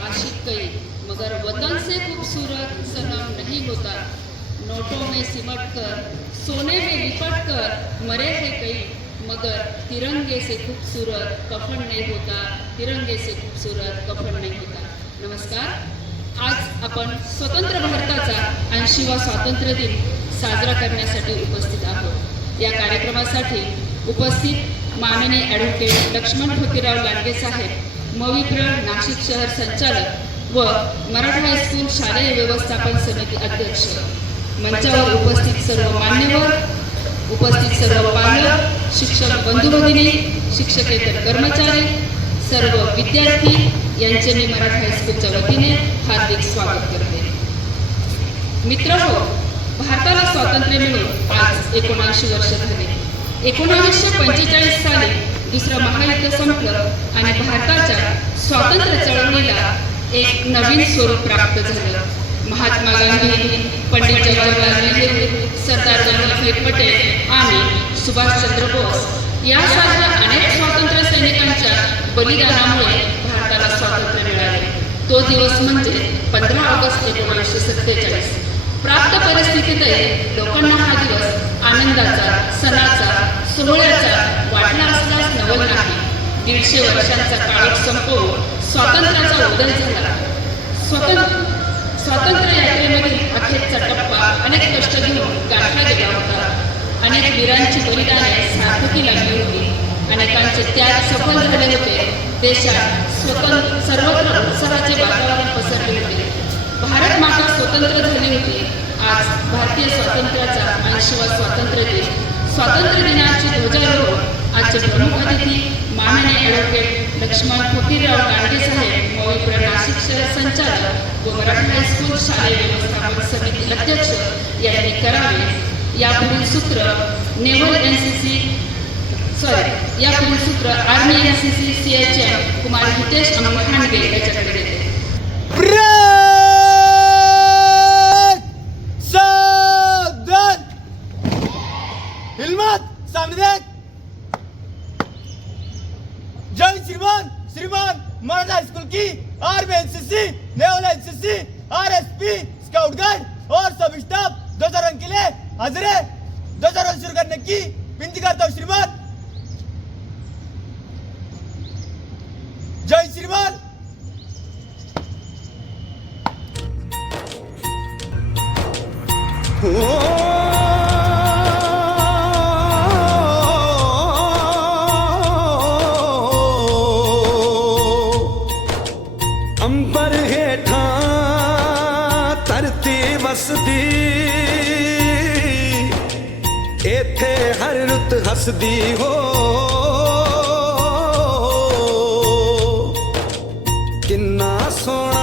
आशिक कई, मगर वतन से खूबसूरत सनम नहीं होता। नोटों में सिमट कर, सोने में लिपट कर मरे हैं कई, मगर तिरंगे से खूबसूरत कफन नहीं होता, तिरंगे से खूबसूरत कफन नहीं होता। नमस्कार. आज आपण स्वतंत्र भारताचा 80वा स्वातंत्र्य दिन साजरा करण्यासाठी उपस्थित आहोत. या कार्यक्रमासाठी उपस्थित माननीय ॲडव्होकेट लक्ष्मण फकीरराव लांडगे साहेब, मविप्र नाशिक शहर संचालक व मराठा हायस्कूल शालेय व्यवस्थापन समिती अध्यक्ष, मंचावर उपस्थित सर्व मान्यवर, उपस्थित सर्व पालक, शिक्षक बंधू भगिनी, शिक्षकेतर कर्मचारी, सर्व विद्यार्थी यांचे मी मराठा हायस्कूलच्या वतीने हार्दिक स्वागत करते. मित्रहो, भारताला स्वातंत्र्य मिळून आज 79 वर्ष झाले. 1945 साली दुसरं महायुद्ध संपलं आणि भारताच्या स्वातंत्र्य चळवळीला एक नवीन स्वरूप प्राप्त झालं. महात्मा गांधी, पंडित जवाहरलाल नेहरू, सरदार वल्लभभाई पटेल आणि सुभाषचंद्र बोस यासारख्या अनेक स्वातंत्र्य सैनिकांच्या बलिदानामुळे भारताला स्वातंत्र्य मिळाले. तो दिवस म्हणजे 15 ऑगस्ट 1947. प्राप्त परिस्थितीतही लोकांना हा दिवस आनंदाचा, सणाचा, सोहळ्याचा वाटला असल्यास नवल नाही. 150 वर्षांचा काळ संपवून स्वातंत्र्याचा उदय झाला. स्वातंत्र्य यात्रेमधील अखेरचा टप्पा अनेक कष्ट घेऊन गाठला गेला होता. अनेक वीरांची बलिदाने सार्थकी लागली होती. अनेकांचे त्याग सफल झाले होते. देशात सर्वत्र उत्सवाचे वातावरण पसरले होते. भारत माता स्वतंत्र झाली होती. आज भारतीय स्वातंत्र्याचा 80वा स्वातंत्र्य दिन. स्वातंत्र्य दिनाची ध्वजारोहण आजचे प्रमुख अतिथी माननीय ॲडव्होकेट लक्ष्मण फकीरराव लांडगे साहेब, मविप्र नाशिक शहर संचालक व मराठा हायस्कूल शालेय व्यवस्थापन समिती अध्यक्ष यांनी करावे. यापुढील सूत्र यापुढील सूत्र army NCC CHM Kumar Hitesh Amol Khandge याच्याकडे देते. जय श्रीमान मराठा हाईस्कूल की army NCC, naval NCC, RSP, scout guide और सब स्टाफ ध्वजारोहण के लिए हाजिर है. ध्वजारोहण शुरू करने की विनती करता हूँ श्रीमान. जय श्रीमान. अंबर हेठा धरती वसदी, एथे हर रुत हसदी हो. किन्ना सोना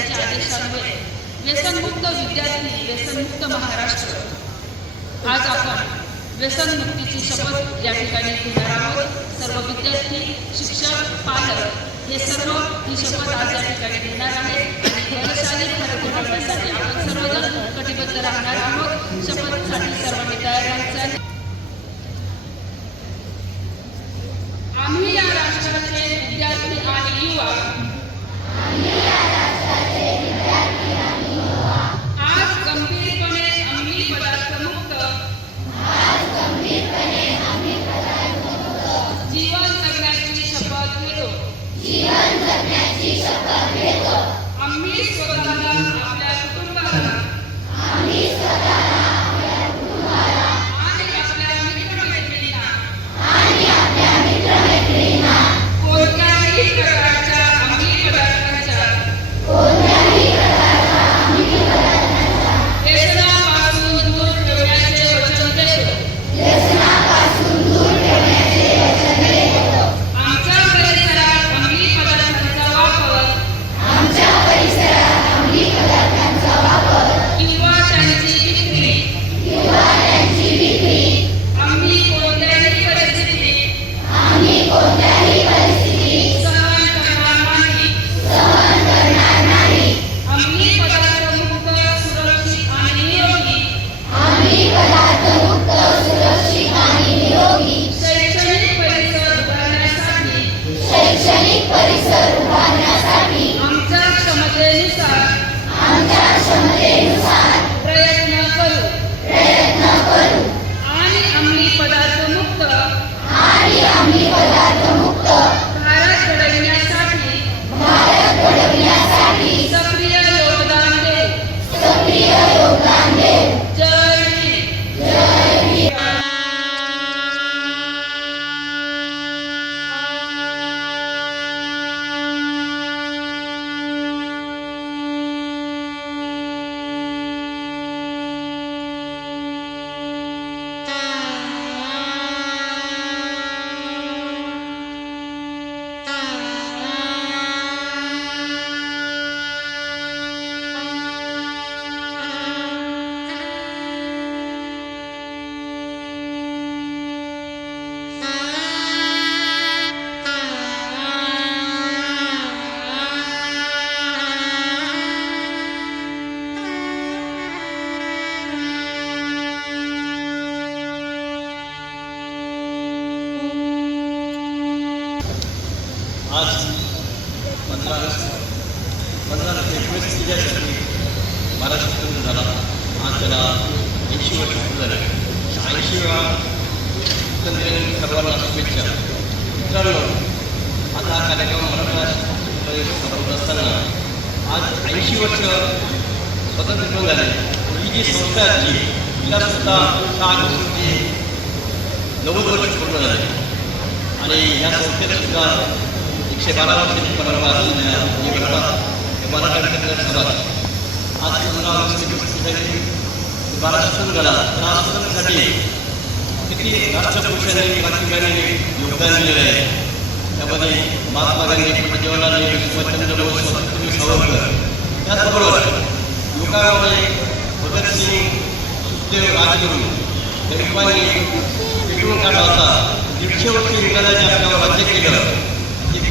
यांच्या आदेशान्वये व्यसनमुक्त विद्यार्थी व्यसनमुक्त महाराष्ट्र आज आपण व्यसनमुक्तीची शपथ या ठिकाणी घेणार आहोत. सर्व विद्यार्थी, शिक्षक, पालक हे सर्व ही शपथ आज या ठिकाणी घेणार आहेत आणि बलशाली भारत घडवण्यासाठी आपण सर्वजण कटिबद्ध राहणार आहोत. शपथसाठी सर्वांनी तयार राहायचं आहे. आम्ही या राष्ट्राचे विद्यार्थी आणि युवा आज गंभीरपणे अंमली पदार्थ मुक्त जीवन जगण्याची शपथ घेतो. आम्ही स्वतःला आपल्या कुटुंबाला आणि आपल्या मित्रमैत्रिणींना कोणत्याही प्रकारच्या अंमली पदार्थांच्या व्यसनापासून दूर ठेवण्याचे वचन देतो. आमच्या परिसरात अंमली पदार्थांचा वापर किंवा त्यांची विक्री आम्ही कोणत्याही परिस्थितीत सहन करणार नाही. अंमली पदार्थ मुक्त, सुरक्षित आणि निरोगी शैक्षणिक परिसर उभारण्यासाठी आमच्या क्षमतेनुसार प्रयत्न करू आणि अंमली पदार्थ मुक्त भारत घडविण्यासाठी सक्रिय योगदान देऊ. जय हिंद. आज 15/11/19 त्याच्यासाठी महाराष्ट्र स्वतंत्र झाला. आज त्याला 80 वर्ष पूर्ण झाले. 80व्या स्वातंत्र्य सर्वांना शुभेच्छा. मित्रांनो, आता हा कार्यक्रम महाराष्ट्रामध्ये संपत असताना आज 80 वर्ष स्वतंत्र पूर्ण झाले. ही जी संस्था आहे तिला सुद्धा 6 ऑगस्टमध्ये 90 वर्ष पूर्ण झाले आणि या संस्थेला सुद्धा 112 वर्षाची परंपरा असलेल्या मराठा समाज आज 15 ऑगस्टसाठी महाराष्ट्र झाला. राष्ट्रासाठी किती राष्ट्रपुरुषांनी क्रांतिकारकांनी योगदान दिलेलं आहे. त्यामध्ये महात्मा गांधी, पंडित जवाहरलाल नेहरू, सुभाषचंद्र बोस, स्वातंत्र्यवीर सावरकर, त्याचबरोबर युवकांमध्ये भगतसिंग, सुखदेव, राजगुरू, गरिबांनी पेटवून काढला होता. 150 वर्ष इंग्रजांनी आपल्यावर राज्य केलं.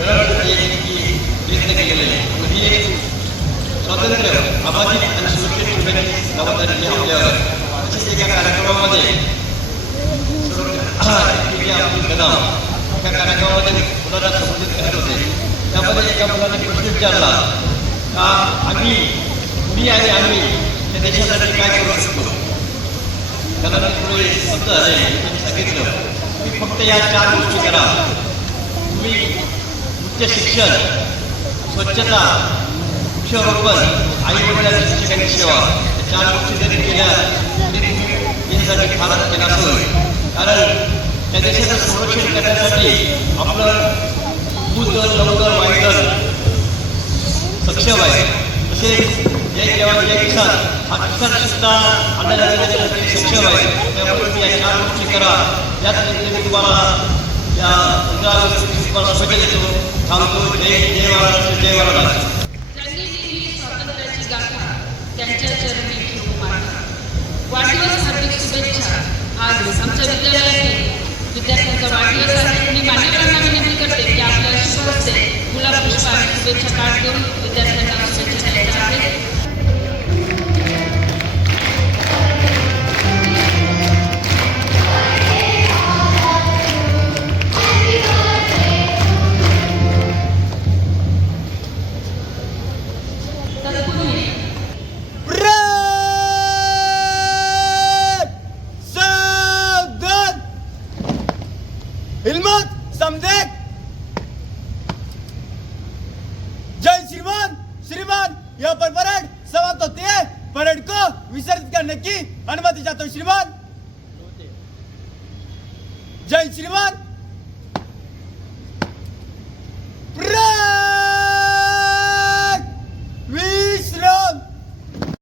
प्रयत्न केलेले आहे. ही एक स्वातंत्र्य अबाधित आणि सुरक्षित ठेवण्याची जबाबदारी आपल्यावर. तसेच एका कार्यक्रमामध्ये अब्दुल कलाम त्या कार्यक्रमामध्ये मुलांना संबोधित करत होते. त्यामध्ये एका मुलाने प्रश्न विचारला का मी आम्ही त्या देशासाठी काय करू शकतो. त्याला थोडे शब्द आले. त्यांनी सांगितलं की फक्त या 4 गोष्टी करा. तुम्ही उच्च शिक्षण, स्वच्छता, वृक्षारोपण, आई-वडिलांची शिक्षकांची सेवा, या 4 गोष्टी जरी केल्या तरी तुम्ही देशासाठी फारच केला असेल. कारण त्या देशाचं संरक्षण करण्यासाठी आपलं भूदल, नौदल, वायुदल सक्षम आहे. तसेच जय जवान जय किसान हा किसान सुद्धा अन्नधान्यासाठी सक्षम आहे. त्यामुळे तुम्ही या 4 गोष्टी करा. याच मी तुम्हाला या 15 ऑगस्ट शुभेच्छा देतो. थांबतो. जय महाराष्ट्र, जय महाराष्ट्र. ज्यांनी दिलेली वाढदिवस हार्दिक शुभेच्छा. आज आमच्या विद्यालयातील विद्यार्थ्यांचा वाढदिवस आहे. मी मान्यवरांना विनंती करते की आपल्या शुभ हस्ते गुलाब पुष्प आणि शुभेच्छा कार्ड देऊन विद्यार्थ्यांना शुभेच्छा द्यायच्या आहेत. तत्पूर्वी सावधान हिम्मत समदेक. जय श्रीमान. श्रीमान, यहाँ पर परेड समाप्त होती है. परेड को विसर्जित करने की अनुमति चाहता हूँ श्रीमान. जय श्रीमान.